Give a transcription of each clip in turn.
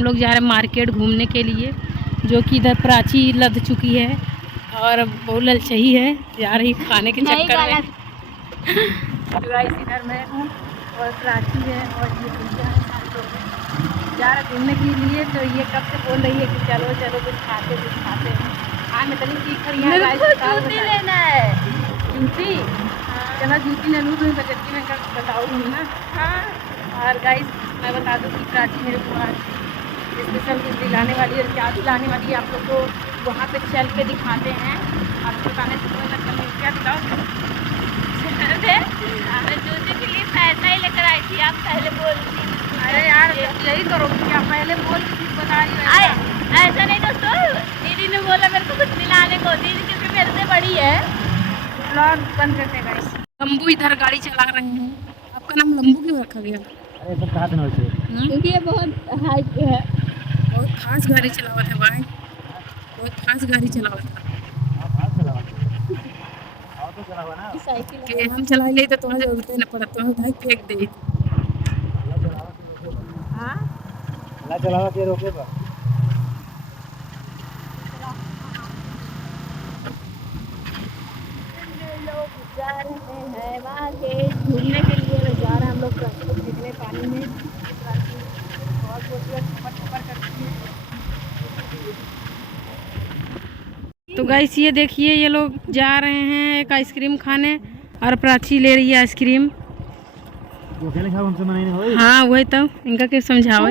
हम लोग जा रहे हैं मार्केट घूमने के लिए, जो कि इधर प्राची लद चुकी है और बहुत ललचाई है, जा रही खाने के चक्कर में। तो गाइस इधर मैं हूँ और प्राची है और ये भैया है, हम लोग जा रहे घूमने के लिए। तो ये कब से बोल रही है कि चलो चलो कुछ खाते हैं। हाँ मैं तनी सीख रही हूँ। जूती लेना है। जूती? चलो जूती ले लूँ, तुम्हें बजटी में बताऊँगी ना। हाँ। और गाइस मैं बता दूँ कि प्राची मेरे को आज स्पेशल कुछ दिलाने वाली है। क्या दिलाने वाली है आप लोग को वहाँ पे चल के दिखाते हैं। आप बताने से क्या दिलाओ? मैं जूती के लिए पैसा ही लेकर आई थी, आप पहले बोल दी। अरे यार यही करो, क्या पहले बोल के बता रही हो? ऐसा नहीं दोस्तों, दीदी ने बोला मेरे को कुछ दिलाने को। दीदी क्योंकि मेरे से बड़ी है। ब्लॉग बंद करते हैं गाइस। लंबू इधर गाड़ी चला रहे हैं। आपका नाम लंबू क्यों रखा गया? अरे सब कहा था वैसे, क्योंकि ये बहुत हाइट है, बहुत फास्ट गाड़ी चलावत है भाई, बहुत फास्ट गाड़ी चलावत है। कि हम चला ले तो तुम्हें जरूरत न पड़ा, तुम्हें भाई फेंक दे। हाँ चलावा के रोके पर लोग जा रहे हैं मार्केट घूमने के लिए। जा रहे हैं हम लोग देखने पानी में, बहुत करती है। तो गाइस ये देखिए, ये लोग जा रहे हैं एक आइसक्रीम खाने और प्राची ले रही है आइसक्रीम। हाँ वही तो इनका क्या समझाओ।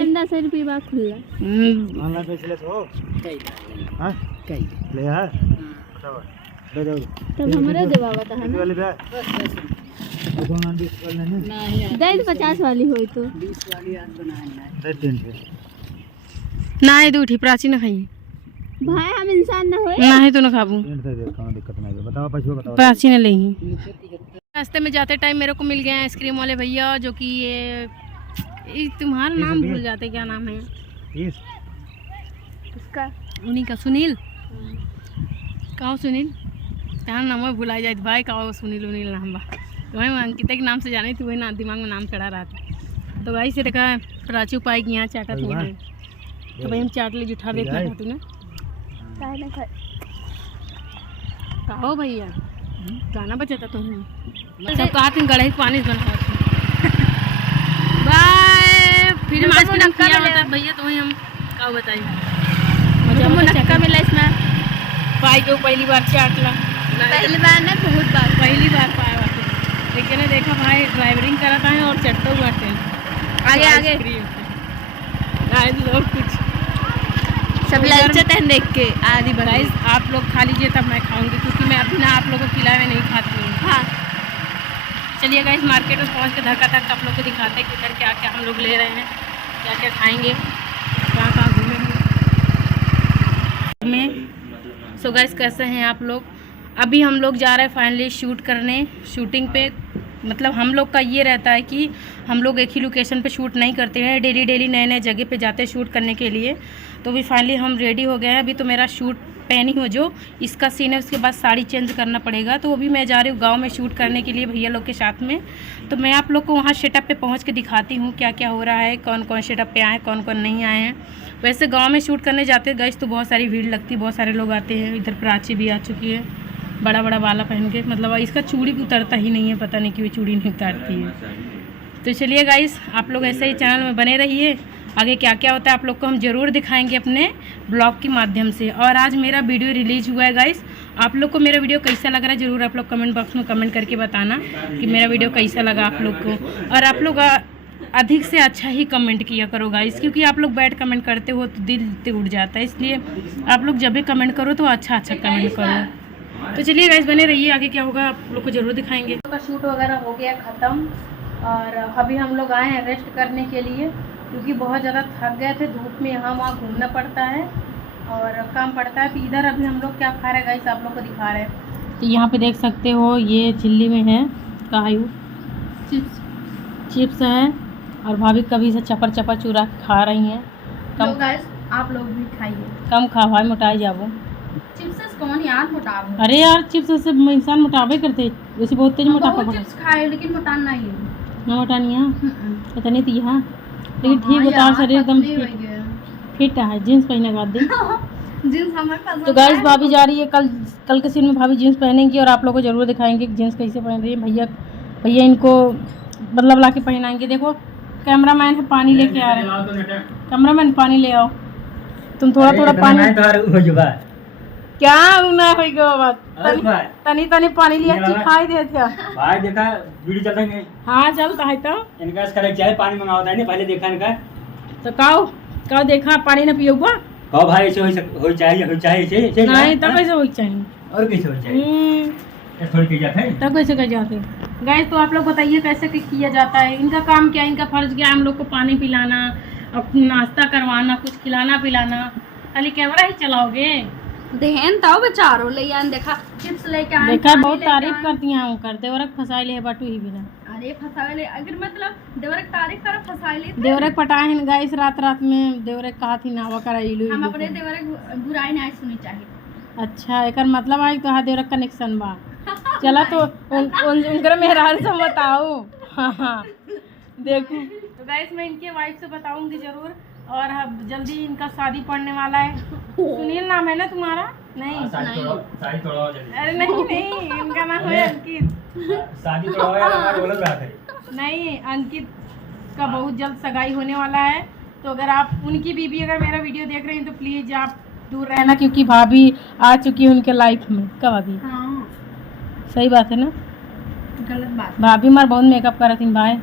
तब हमारे जवाब था ना 50 वाली हो तो 20 वाली आज बनाना ना दूठी प्राची न खाई भाई, हम इंसान ना हो नहीं तो न खाबू। प्राची न लेंगी। रास्ते में जाते टाइम मेरे को मिल गए आइसक्रीम वाले भैया, जो कि ये तुम्हारा नाम भूल जाते, क्या नाम है इसका? उन्हीं का सुनील। कहो सुनील, क्या नाम है भुला जाए भाई। कहो सुनील नाम बा, तो वही अंकिता के नाम से जानी थी, वही ना दिमाग में नाम चढ़ा रहा था। तो भाई से देखा प्राची उपाय की यहाँ चाटा थी, तो भाई हम चाट ले जुठा देखना था तूने कहो भैया गाना बचाता तो सब कहा तुम गढ़े पानी बना बाय। फिर भैया तो हम क्या बताइए, मुनक्का मिला इसमें पाई को पहली बार चाटला। पहली बार नहीं, बहुत बार पहली बार पाया बाटे, लेकिन देखा भाई ड्राइवरिंग कराता है और चटता हुआ आगे लोग कुछ सब ललचते हैं देख के। आदि गाइस आप लोग खा लीजिए तब मैं खाऊंगी, क्योंकि मैं अभी ना आप लोगों को खिलाए नहीं खाती हूँ। हाँ चलिए गाइस मार्केट में पहुँच के धक्का धक्का आप लोग को दिखाते हैं कि इधर क्या क्या हम लोग ले रहे हैं, क्या क्या खाएंगे, कहाँ घूमेंगे। सो गाइस कैसे हैं आप लोग? अभी हम लोग जा रहे हैं फाइनली शूट करने, शूटिंग पे। मतलब हम लोग का ये रहता है कि हम लोग एक ही लोकेशन पे शूट नहीं करते हैं, डेली नए नए जगह पे जाते हैं शूट करने के लिए। तो अभी फाइनली हम रेडी हो गए हैं। अभी तो मेरा शूट पहनी हो जो इसका सीन है, उसके बाद साड़ी चेंज करना पड़ेगा। तो अभी मैं जा रही हूँ गांव में शूट करने के लिए भैया लोग के साथ में। तो मैं आप लोग को वहाँ सेटअप पे पहुँच के दिखाती हूँ क्या क्या हो रहा है, कौन कौन सेटअप पे आए हैं, कौन कौन नहीं आए हैं। वैसे गाँव में शूट करने जाते गए तो बहुत सारी भीड़ लगती है, बहुत सारे लोग आते हैं। इधर प्राची भी आ चुकी है बड़ा बड़ा बाला पहन के, मतलब इसका चूड़ी भी उतरता ही नहीं है, पता नहीं क्यों चूड़ी नहीं उतारती है। तो चलिए गाइस आप लोग ऐसे ही चैनल में बने रहिए, आगे क्या क्या होता है आप लोग को हम ज़रूर दिखाएंगे अपने ब्लॉग के माध्यम से। और आज मेरा वीडियो रिलीज हुआ है गाइस, आप लोग को मेरा वीडियो कैसा लग रहा है ज़रूर आप लोग कमेंट बॉक्स में कमेंट करके बताना कि मेरा वीडियो कैसा लगा आप लोग को। और आप लोग अधिक से अच्छा ही कमेंट किया करो गाइस, क्योंकि आप लोग बैड कमेंट करते हो तो दिल से उड़ जाता है, इसलिए आप लोग जब भी कमेंट करो तो अच्छा कमेंट करो। तो चलिए गाइस बने रहिए, आगे क्या होगा आप लोग को ज़रूर दिखाएंगे। का शूट वगैरह हो गया ख़त्म और अभी हम लोग आए हैं रेस्ट करने के लिए, क्योंकि बहुत ज़्यादा थक गए थे। धूप में यहाँ वहाँ घूमना पड़ता है और काम पड़ता है। तो इधर अभी हम लोग क्या खा रहे हैं गाइस आप लोग को दिखा रहे हैं। तो यहाँ पे देख सकते हो ये चिल्ली में है काजू चिप्स है और भाभी कभी से चपर चूरा खा रही हैं। कम गाइस आप लोग भी खाइए, कम खा भाई मोटाई जाबो। चिप्स कौन यार मोटाव? अरे यार चिप्स से इंसान मोटावे करते, वैसे बहुत तेज मोटापा चिप्स खाए लेकिन मोटाना नहीं है। ना मोटानिया इतनी थी हाँ, लेकिन ठीक होता है शरीर एकदम फिट है, जीन्स पहने का दिन। जींस हमारे पास तो गाइस भाभी जा रही है, कल के सीन में भाभी जीन्स पहनेंगी और आप लोगों को जरूर दिखाएंगे कि जीन्स कैसे पहन रही है। भैया इनको मतलब ला के पहनाएंगे। देखो कैमरामैन है, पानी लेके आ रहे हैं। कैमरामैन पानी ले आओ, तुम थोड़ा थोड़ा पानी। क्या ना होई गो बात, तनी पानी लिया खाई दे था भाई। देखा वीडियो चलता नहीं। हाँ चलता है तो इनका इसका चाय पानी मंगाता है नहीं, पहले देखा इनका तो काओ देखा पानी ना पियोगा। कहो भाई ऐसे हो चाहिए नहीं तब कैसे हो चाहिए और कैसे हो चाहिए, थोड़ी की जाता है तब कैसे कर जाते। गाइस तो आप लोग बताइए कैसे किया जाता है, इनका काम क्या है, इनका फर्ज क्या है हम लोग को पानी पिलाना, नाश्ता करवाना, कुछ खिलाना पिलाना। खाली कैमरा ही चलाओगे। देहन ताओ बेचारो ले आन, देखा चिप्स लेके आन, देखा पानी बहुत लेके तारीफ आन। करती हैं, कर देवरक फसाई ले बाटू ही बिना। अरे फसावे अगर मतलब देवरक तारीफ कर फसाई ले देवरक पटाए हैं गाइस, रात में देवरक कहा थी नावा करा इलू। हम अपने देवरक बुराई नहीं सुनी चाहिए। अच्छा एकर मतलब आई तो देवरक कनेक्शन बा। चला तो उनकर मेहरार से बताओ। हाँ देखो तो गाइस मैं इनके वाइफ से बताऊंगी जरूर। और अब जल्दी इनका शादी पड़ने वाला है। सुनील नाम है ना तुम्हारा? नहीं शादी थोड़ा हो जाएगी। अरे नहीं इनका नाम है अंकित। शादी थोड़ा हो यार, हमारे बोलत रहा है। नहीं अंकित का बहुत जल्द सगाई होने वाला है। तो अगर आप उनकी बीबी अगर मेरा वीडियो देख रहे हैं तो प्लीज़ आप दूर रहना, क्योंकि भाभी आ चुकी है उनके लाइफ में। कब अभी? हाँ सही बात है ना, गलत बात। भाभी मार बहुत मेकअप करत थी भाई।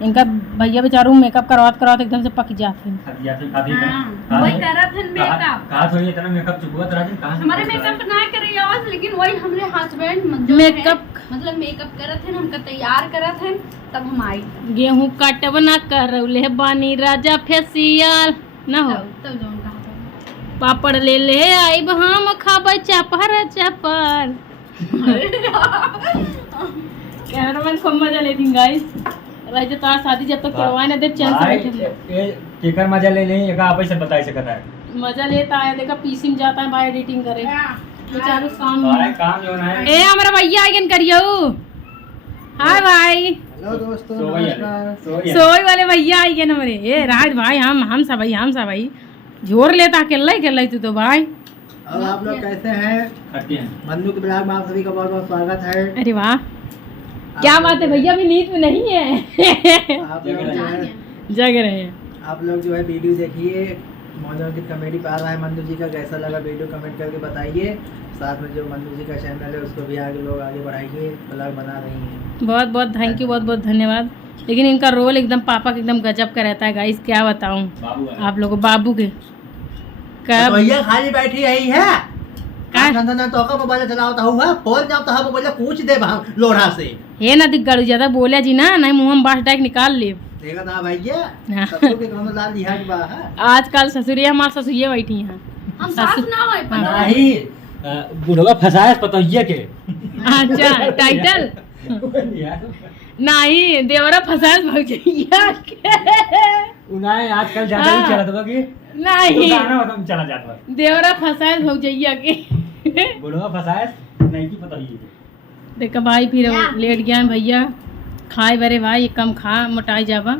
इनका भैया बेचारू मेकअप करवात एकदम से पक जाते वही करत हन मेकअप। कहा थोड़ी इतना मेकअप चुकवत रहा कहां हमारे मेकअप ना करे आवाज, लेकिन वही हमरे हस्बैंड मेकअप मतलब मेकअप करत हन, हमका तैयार करत हन, तब हम आई। गेहूं काटब ना करौले बानी राजा फेसियल ना हो तब जौन कहा था पापड़ ले आई हम खाबै चापर। कैमरामैन खूब मजा लेती गाइस। राजा तार शादी जब तक करवाए ना दे चैन से बैठे। केकर मजा ले लें एक आप ऐसे बताई सकता है। मजा लेता है, देखा पीसी में जाता है भाई एडिटिंग करे बेचारू काम भाई काम जो है। ए हमारा भैया आइगन करियो। हाय भाई हेलो दोस्तों, सोई वाले भैया आइगन हमारे। ए राज भाई हम सब भाई जोर लेता अकेला तू तो भाई। और आप लोग कैसे हैं? मन्नू के ब्लॉग में आप सभी का बहुत बहुत स्वागत है। अरे वाह क्या बात है, भैया भी नींद में नहीं है। आप लोग जो है जग रहे हैं। आप लोग जो है वीडियो देखिए, मौजों की कॉमेडी पा रहा है मन्नू जी का। कैसा लगा वीडियो कमेंट करके बताइए। साथ में जो मन्नू जी का चैनल है उसको भी आगे बढ़ाइए, ब्लॉग बना रही हैं। बहुत बहुत थैंक यू, बहुत बहुत धन्यवाद। लेकिन इनका रोल एकदम पापा के एकदम गजब का रहता है गाइस, क्या बताऊं आप लोगों को। बाबू के तो भैया खाली बैठी यही है तो का मोबाइल चलाता हुआ फोन जब तो मोबाइल पूछ दे लोढ़ा से हे ना दिग्गड़ ज्यादा बोले जी ना, नहीं मुंह में बांस डाक निकाल ले। देखा था भैया ससुर के घर में लाल दिहाज बा है। आजकल ससुरिया हमारे ससुरिया बैठी हैं। हम सास ना होई पता नहीं बुढ़वा फसाया पतोहिया के। अच्छा टाइटल नहीं देवरा फसास भौजैया के। उन्हें आजकल ज्यादा ही चला था कि नहीं गाना चला जाता है देवरा फसास भौजैया के। बुढ़वा फसाया नहीं की पतोहिया के। देखा भाई फिर लेट गया भैया खाए बरे भाई कम खा मोटाई जावा।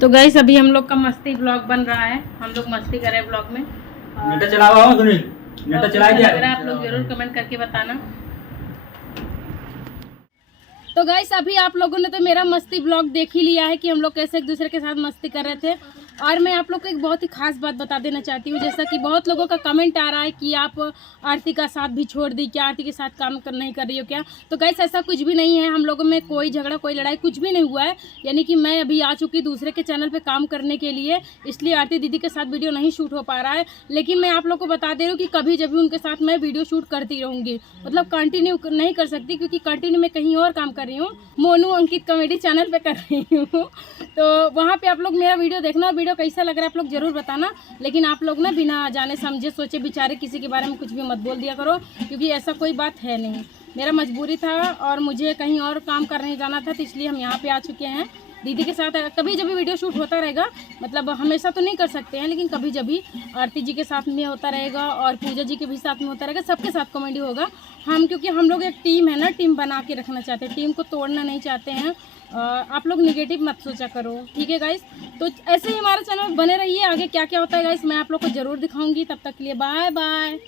तो गाइस अभी हम लोग का मस्ती ब्लॉग बन रहा है, हम लोग मस्ती कर रहे हैं ब्लॉग में। नेटा चलावा हो सुनील, नेटा चला दिया अगर आप लोग जरूर कमेंट करके बताना। तो गाइस अभी आप लोगों ने तो मेरा मस्ती ब्लॉग देख ही लिया है कि हम लोग कैसे एक दूसरे के साथ मस्ती कर रहे थे। और मैं आप लोग को एक बहुत ही खास बात बता देना चाहती हूँ, जैसा कि बहुत लोगों का कमेंट आ रहा है कि आप आरती का साथ भी छोड़ दी क्या, आरती के साथ काम नहीं कर रही हो क्या। तो गाइस ऐसा कुछ भी नहीं है, हम लोगों में कोई झगड़ा कोई लड़ाई कुछ भी नहीं हुआ है। यानी कि मैं अभी आ चुकी दूसरे के चैनल पर काम करने के लिए, इसलिए आरती दीदी के साथ वीडियो नहीं शूट हो पा रहा है। लेकिन मैं आप लोग को बता दे रही हूँ कि कभी जब भी उनके साथ मैं वीडियो शूट करती रहूँगी, मतलब कंटिन्यू नहीं कर सकती क्योंकि कंटिन्यू मैं कहीं और काम कर रही हूँ, मोनू अंकित कॉमेडी चैनल पे कर रही हूँ। तो वहाँ पे आप लोग मेरा वीडियो देखना, वीडियो कैसा लग रहा है आप लोग जरूर बताना। लेकिन आप लोग ना बिना जाने समझे सोचे विचारे किसी के बारे में कुछ भी मत बोल दिया करो, क्योंकि ऐसा कोई बात है नहीं। मेरा मजबूरी था और मुझे कहीं और काम करने जाना था, तो इसलिए हम यहाँ पे आ चुके हैं। दीदी के साथ कभी जब भी वीडियो शूट होता रहेगा, मतलब हमेशा तो नहीं कर सकते हैं, लेकिन कभी जब भी आरती जी के साथ में होता रहेगा और पूजा जी के भी साथ में होता रहेगा, सबके साथ कॉमेडी होगा। हम क्योंकि हम लोग एक टीम है ना, टीम बना के रखना चाहते हैं, टीम को तोड़ना नहीं चाहते हैं। आप लोग निगेटिव मत सोचा करो, ठीक है गाइस। तो ऐसे ही हमारे चैनल में बने रहिए, आगे क्या क्या होता है गाइस मैं आप लोग को ज़रूर दिखाऊंगी। तब तक के लिए बाय बाय।